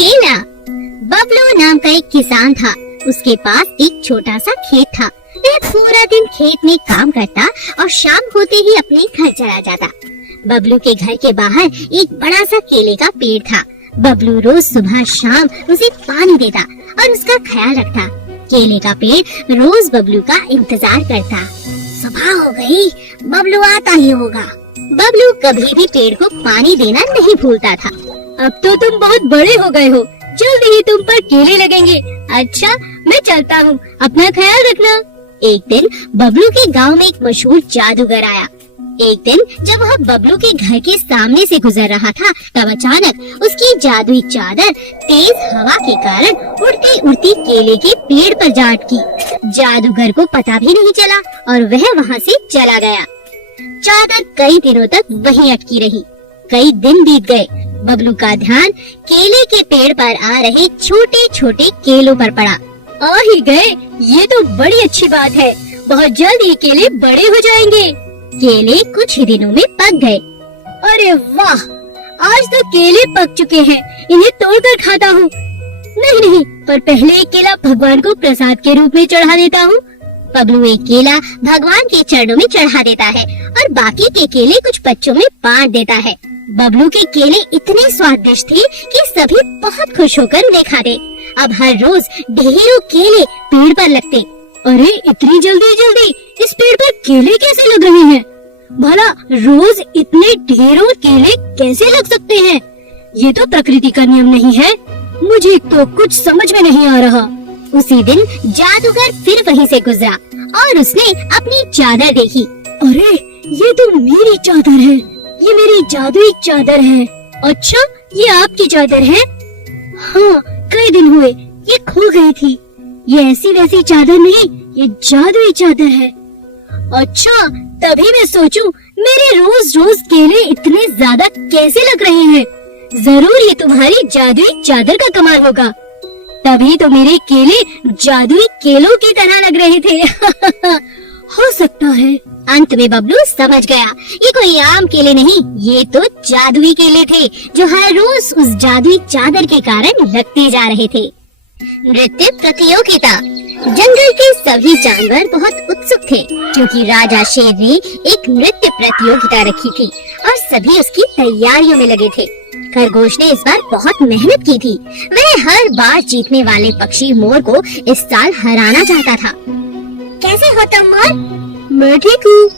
केला। बबलू नाम का एक किसान था। उसके पास एक छोटा सा खेत था। वह पूरा दिन खेत में काम करता और शाम होते ही अपने घर चला जाता। बबलू के घर के बाहर एक बड़ा सा केले का पेड़ था। बबलू रोज सुबह शाम उसे पानी देता और उसका ख्याल रखता। केले का पेड़ रोज बबलू का इंतजार करता। सुबह हो गई, बबलू आता ही होगा। बबलू कभी भी पेड़ को पानी देना नहीं भूलता था। अब तो तुम बहुत बड़े हो गए हो, जल्दी ही तुम पर केले लगेंगे। अच्छा, मैं चलता हूँ, अपना ख्याल रखना। एक दिन बबलू के गांव में एक मशहूर जादूगर आया। एक दिन जब वह बबलू के घर के सामने से गुजर रहा था, तब अचानक उसकी जादुई चादर तेज हवा के कारण उड़ती उड़ती केले के पेड़ पर जा अटकी। जादूगर को पता भी नहीं चला और वह वहाँ से चला गया। चादर कई दिनों तक वहीं अटकी रही। कई दिन बीत गए। बबलू का ध्यान केले के पेड़ पर आ रहे छोटे छोटे केलों पर पड़ा। आ ही गए, ये तो बड़ी अच्छी बात है। बहुत जल्द ये केले बड़े हो जाएंगे। केले कुछ ही दिनों में पक गए। अरे वाह, आज तो केले पक चुके हैं, इन्हें तोड़कर खाता हूँ। नहीं, पर पहले एक केला भगवान को प्रसाद के रूप में चढ़ा देता हूँ। बबलू एक केला भगवान के चरणों में चढ़ा देता है और बाकी के केले कुछ बच्चों में बांट देता है। बबलू के केले इतने स्वादिष्ट थे कि सभी बहुत खुश होकर उन्हें खाते। अब हर रोज ढेरों केले पेड़ पर लगते। अरे इतनी जल्दी इस पेड़ पर केले कैसे लग रहे हैं? भला रोज इतने ढेरों केले कैसे लग सकते हैं? ये तो प्रकृति का नियम नहीं है। मुझे तो कुछ समझ में नहीं आ रहा। उसी दिन जादूगर फिर वहीं से गुजरा और उसने अपनी चादर देखी। अरे ये तो मेरी चादर है, ये मेरी जादुई चादर है। अच्छा, ये आपकी चादर है? हाँ, कई दिन हुए ये खो गई थी। ये ऐसी वैसी चादर नहीं, ये जादुई चादर है। अच्छा, तभी मैं सोचूं मेरे रोज रोज केले इतने ज्यादा कैसे लग रहे हैं। जरूर ये तुम्हारी जादुई चादर का कमाल होगा, तभी तो मेरे केले जादुई केलों की तरह लग रहे थे। हो सकता है। अंत में बबलू समझ गया, ये कोई आम केले नहीं, ये तो जादुई केले थे जो हर रोज उस जादुई चादर के कारण लगते जा रहे थे। नृत्य प्रतियोगिता। जंगल के सभी जानवर बहुत उत्सुक थे क्योंकि राजा शेर ने एक नृत्य प्रतियोगिता रखी थी और सभी उसकी तैयारियों में लगे थे। खरगोश ने इस बार बहुत मेहनत की थी। वह हर बार जीतने वाले पक्षी मोर को इस साल हराना चाहता था। कैसे हो तुम मोर? मैं ठीक हूँ।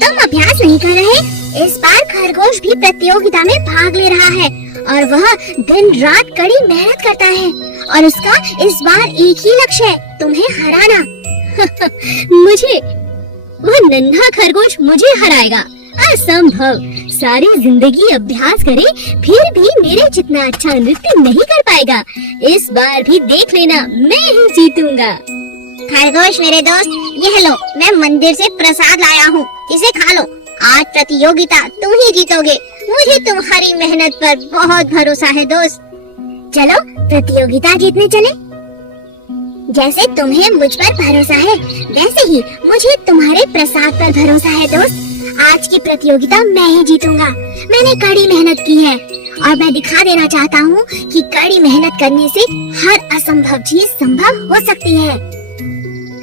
तुम अभ्यास नहीं कर रहे? इस बार खरगोश भी प्रतियोगिता में भाग ले रहा है और वह दिन रात कड़ी मेहनत करता है और उसका इस बार एक ही लक्ष्य है, तुम्हें हराना। मुझे? वह नन्हा खरगोश मुझे हराएगा? असंभव। सारी जिंदगी अभ्यास करे फिर भी मेरे जितना अच्छा नृत्य नहीं कर पाएगा। इस बार भी देख लेना, मैं ही जीतूंगा। खरगोश मेरे दोस्त, यह लो, मैं मंदिर से प्रसाद लाया हूँ, इसे खा लो। आज प्रतियोगिता तुम ही जीतोगे, मुझे तुम्हारी मेहनत पर बहुत भरोसा है दोस्त। चलो प्रतियोगिता जीतने चले। जैसे तुम्हें मुझ पर भरोसा है, वैसे ही मुझे तुम्हारे प्रसाद पर भरोसा है दोस्त। आज की प्रतियोगिता मैं ही जीतूंगा। मैंने कड़ी मेहनत की है और मैं दिखा देना चाहता हूँ कि कड़ी मेहनत करने से हर असंभव चीज संभव हो सकती है।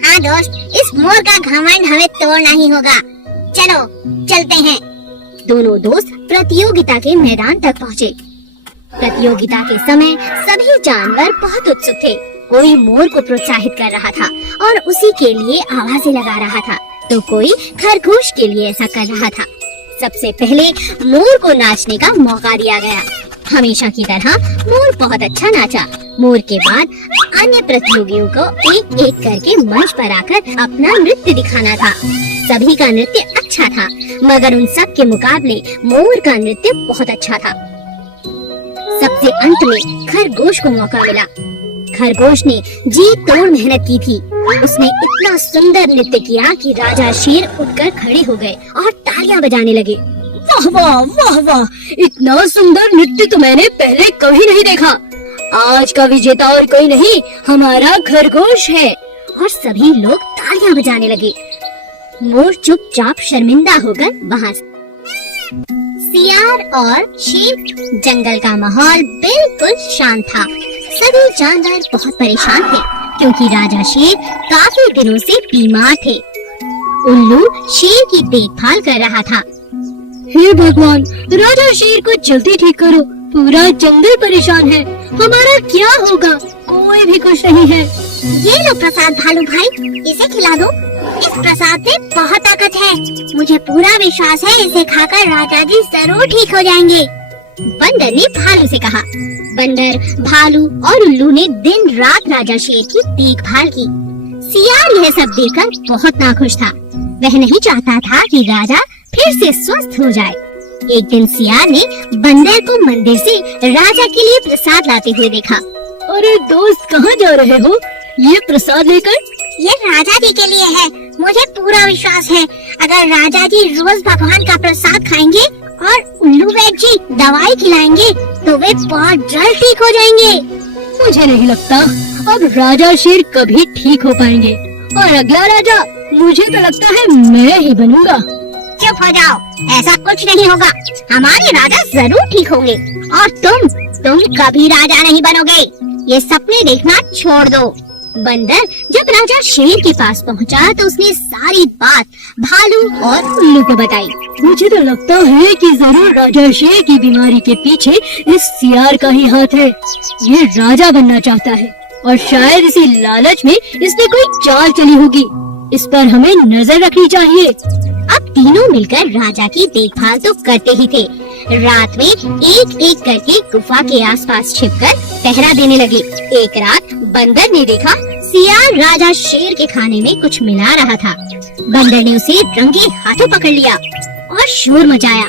हाँ दोस्त, इस मोर का घमंड हमें तोड़ना ही होगा। चलो चलते हैं। दोनों दोस्त प्रतियोगिता के मैदान तक पहुँचे। प्रतियोगिता के समय सभी जानवर बहुत उत्सुक थे। कोई मोर को प्रोत्साहित कर रहा था और उसी के लिए आवाजें लगा रहा था, तो कोई खरगोश के लिए ऐसा कर रहा था। सबसे पहले मोर को नाचने का मौका दिया गया। हमेशा की तरह मोर बहुत अच्छा नाचा। मोर के बाद अन्य प्रतियोगियों को एक एक करके मंच पर आकर अपना नृत्य दिखाना था। सभी का नृत्य अच्छा था, मगर उन सब के मुकाबले मोर का नृत्य बहुत अच्छा था। सबसे अंत में खरगोश को मौका मिला। खरगोश ने जी तोड़ मेहनत की थी। उसने इतना सुंदर नृत्य किया कि राजा शेर उठकर खड़े हो गए और तालियां बजाने लगे। वाह वाह वाह वाह, इतना सुंदर नृत्य तो मैंने पहले कभी नहीं देखा। आज का विजेता और कोई नहीं, हमारा खरगोश है। और सभी लोग तालियां बजाने लगे। मोर चुपचाप शर्मिंदा होकर वहाँ सियार और शेर। जंगल का माहौल बिल्कुल शांत था। सभी जानवर बहुत परेशान थे क्योंकि राजा शेर काफी दिनों से बीमार थे। उल्लू शेर की देखभाल कर रहा था। हे भगवान, राजा शेर को जल्दी ठीक करो, पूरा जंगल परेशान है, हमारा क्या होगा, कोई भी खुश नहीं है। ये लो प्रसाद भालू भाई, इसे खिला दो, इस प्रसाद में बहुत ताकत है, मुझे पूरा विश्वास है इसे खाकर राजा जी जरूर ठीक हो जाएंगे। बंदर ने भालू से कहा। बंदर, भालू और उल्लू ने दिन रात राजा शेर की देखभाल की। सियार यह सब देखकर बहुत नाखुश था। वह नहीं चाहता था कि राजा फिर से स्वस्थ हो जाए। एक दिन सियार ने बंदर को मंदिर से राजा के लिए प्रसाद लाते हुए देखा। अरे दोस्त, कहाँ जा रहे हो ये प्रसाद लेकर? ये राजा जी के लिए है, मुझे पूरा विश्वास है अगर राजा जी रोज भगवान का प्रसाद खाएंगे और उल्लू वैद्य जी दवाई खिलाएंगे तो वे बहुत जल्द ठीक हो जाएंगे। मुझे नहीं लगता अब राजा शेर कभी ठीक हो पाएंगे, और अगला राजा मुझे तो लगता है मैं ही बनूंगा। चुप हो जाओ, ऐसा कुछ नहीं होगा, हमारे राजा जरूर ठीक होंगे और तुम कभी राजा नहीं बनोगे, ये सपने देखना छोड़ दो। बंदर जब राजा शेर के पास पहुंचा तो उसने सारी बात भालू और उल्लू को बताई। मुझे तो लगता है कि जरूर राजा शेर की बीमारी के पीछे इस सियार का ही हाथ है। ये राजा बनना चाहता है और शायद इसी लालच में इसने कोई चाल चली होगी, इस पर हमें नजर रखनी चाहिए। अब तीनों मिलकर राजा की देखभाल तो करते ही थे। रात में एक एक करके गुफा के आसपास छिपकर पहरा देने लगे। एक रात बंदर ने देखा सियार राजा शेर के खाने में कुछ मिला रहा था। बंदर ने उसे रंगे हाथों पकड़ लिया और शोर मचाया।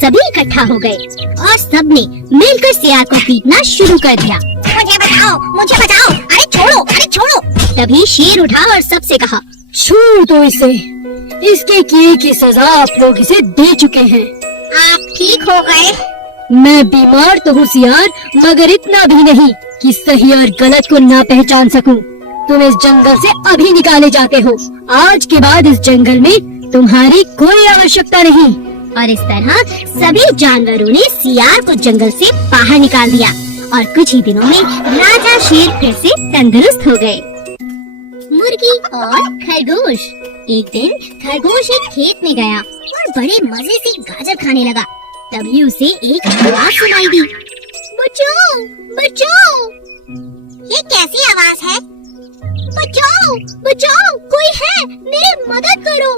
सभी इकट्ठा हो गए और सबने मिलकर सियार को पीटना शुरू कर दिया। मुझे बचाओ, मुझे बचाओ, अरे छोड़ो, अरे छोड़ो। तभी शेर उठा और सबसे कहा, छोड़ दो इसे, इसके किए की सजा आप लोग इसे दे चुके हैं। आप ठीक हो गए? मैं बीमार तो हूँ सियार, मगर इतना भी नहीं कि सही और गलत को ना पहचान सकूं। तुम इस जंगल से अभी निकाले जाते हो। आज के बाद इस जंगल में तुम्हारी कोई आवश्यकता नहीं। और इस तरह सभी जानवरों ने सियार को जंगल से बाहर निकाल दिया और कुछ ही दिनों में राजा शेर फिर से तंदुरुस्त हो गए। मुर्गी और खरगोश। एक दिन खरगोश एक खेत में गया और बड़े मजे से गाजर खाने लगा। तभी उसे एक आवाज सुनाई दी, बचाओ, बचाओ। ये कैसी आवाज है? बचाओ, बचाओ, कोई है, मेरी मदद करो।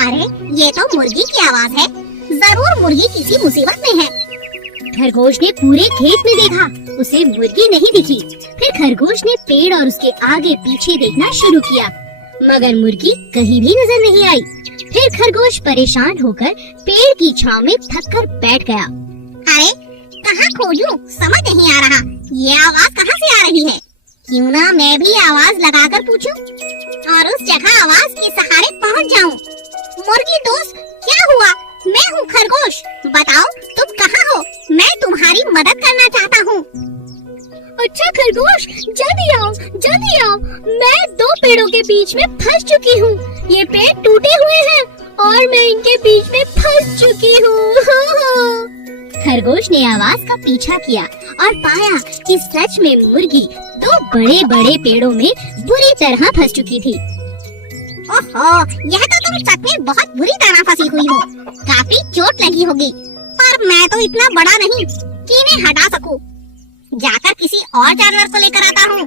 अरे ये तो मुर्गी की आवाज है, जरूर मुर्गी किसी मुसीबत में है। खरगोश ने पूरे खेत में देखा, उसे मुर्गी नहीं दिखी। फिर खरगोश ने पेड़ और उसके आगे पीछे देखना शुरू किया, मगर मुर्गी कहीं भी नजर नहीं आई। फिर खरगोश परेशान होकर पेड़ की छांव में थककर बैठ गया। अरे कहाँ खोजूं, समझ नहीं आ रहा, ये आवाज कहाँ से आ रही है? क्यों ना मैं भी आवाज लगाकर पूछूं और उस जगह आवाज के सहारे पहुँच जाऊं। मुर्गी दोस्त, क्या हुआ? मैं हूँ खरगोश, बताओ तुम कहाँ हो? मैं तुम्हारी मदद करना चाहता हूँ। अच्छा खरगोश, जल्दी आओ, जल्दी आओ, मैं दो पेड़ों के बीच में फंस चुकी हूँ। ये पेड़ टूटे हुए हैं और मैं इनके बीच में फंस चुकी हूँ। खरगोश ने आवाज का पीछा किया और पाया कि सच में मुर्गी दो बड़े बड़े पेड़ों में बुरी तरह फंस चुकी थी। ओहो, यह तो तुम सच में बहुत बुरी तरह फंसी हुई हो, काफी चोट लगी होगी, पर मैं तो इतना बड़ा नहीं कि इन्हें हटा सकूं। जाकर किसी और जानवर को लेकर आता हूँ।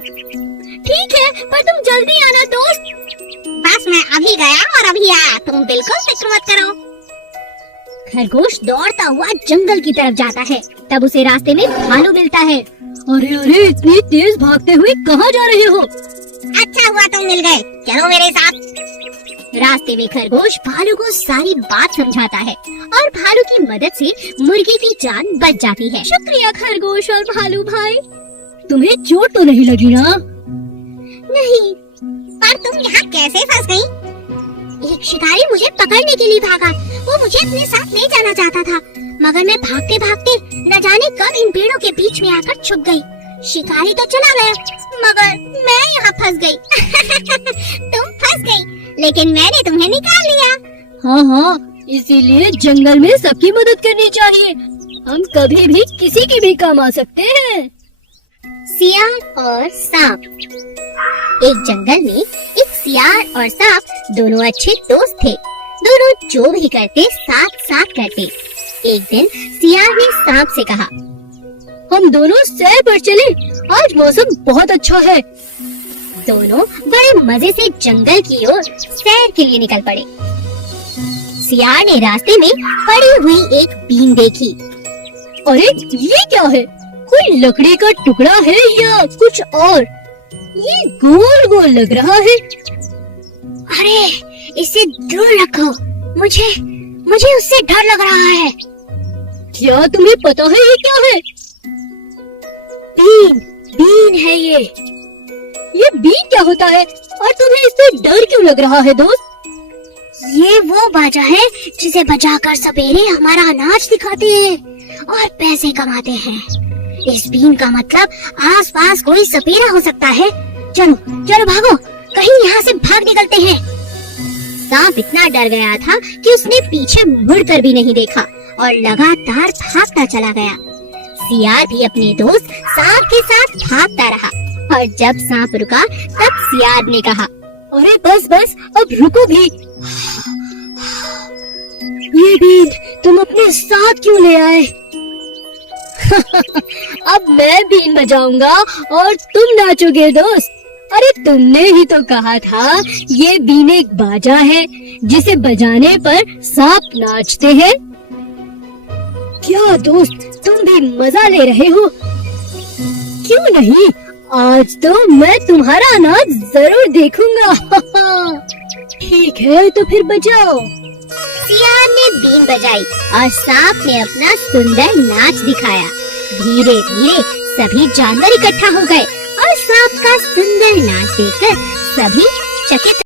ठीक है, पर तुम जल्दी आना दोस्त। बस मैं अभी गया और अभी आया, तुम बिल्कुल फिक्र मत करो। खरगोश दौड़ता हुआ जंगल की तरफ जाता है। तब उसे रास्ते में भालू मिलता है। अरे अरे, इतनी तेज भागते हुए कहाँ जा रहे हो? अच्छा हुआ तुम मिल गए, चलो मेरे साथ। रास्ते में खरगोश भालू को सारी बात समझाता है और भालू की मदद से मुर्गी की जान बच जाती है। शुक्रिया खरगोश और भालू भाई। तुम्हें चोट तो नहीं लगी ना? नहीं, पर तुम यहाँ कैसे फंस गई? एक शिकारी मुझे पकड़ने के लिए भागा, वो मुझे अपने साथ ले जाना चाहता था, मगर मैं भागते भागते न जाने कब इन पेड़ों के बीच में आकर छुप गई। शिकारी तो चला गया, मगर मैं यहाँ फंस गई। तुम फंस गई, लेकिन मैंने तुम्हें निकाल लिया। हाँ हाँ, इसीलिए जंगल में सबकी मदद करनी चाहिए। हम कभी भी किसी के भी काम आ सकते हैं। सियार और सांप। एक जंगल में एक सियार और सांप दोनों अच्छे दोस्त थे। दोनों जो भी करते साथ साथ करते। एक दिन सियार ने सांप से कहा, हम दोनों सैर पर चले, आज मौसम बहुत अच्छा है। दोनों बड़े मजे से जंगल की ओर सैर के लिए निकल पड़े। सियार ने रास्ते में पड़ी हुई एक बीन देखी। अरे ये क्या है? कोई लकड़ी का टुकड़ा है या कुछ और? ये गोल गोल लग रहा है। अरे इसे दूर रखो, मुझे उससे डर लग रहा है। क्या तुम्हें पता है ये क्या है? बीन है ये। ये बीन क्या होता है और तुम्हें इससे डर क्यों लग रहा है दोस्त? ये वो बाजा है जिसे बजाकर सपेरे हमारा अनाज दिखाते हैं और पैसे कमाते हैं। इस बीन का मतलब आसपास कोई सपेरा हो सकता है। चलो चलो भागो, कहीं यहाँ से भाग निकलते हैं। सांप इतना डर गया था कि उसने पीछे मुड़कर भी नहीं देखा और लगातार भागता चला गया। सियार भी अपने दोस्त सांप के साथ भागता रहा और जब सांप रुका तब सियार ने कहा, अरे बस बस, अब रुको भी। ये बीन तुम अपने साथ क्यों ले आए? अब मैं बीन बजाऊंगा और तुम नाचोगे दोस्त। अरे तुमने ही तो कहा था ये बीन एक बाजा है जिसे बजाने पर सांप नाचते हैं। क्या दोस्त, तुम भी मजा ले रहे हो? क्यों नहीं, आज तो मैं तुम्हारा नाच जरूर देखूंगा। ठीक है तो फिर बजाओ। सियार ने बीन बजाई और सांप ने अपना सुंदर नाच दिखाया। धीरे धीरे सभी जानवर इकट्ठा हो गए और सांप का सुंदर नाच देखकर सभी चकित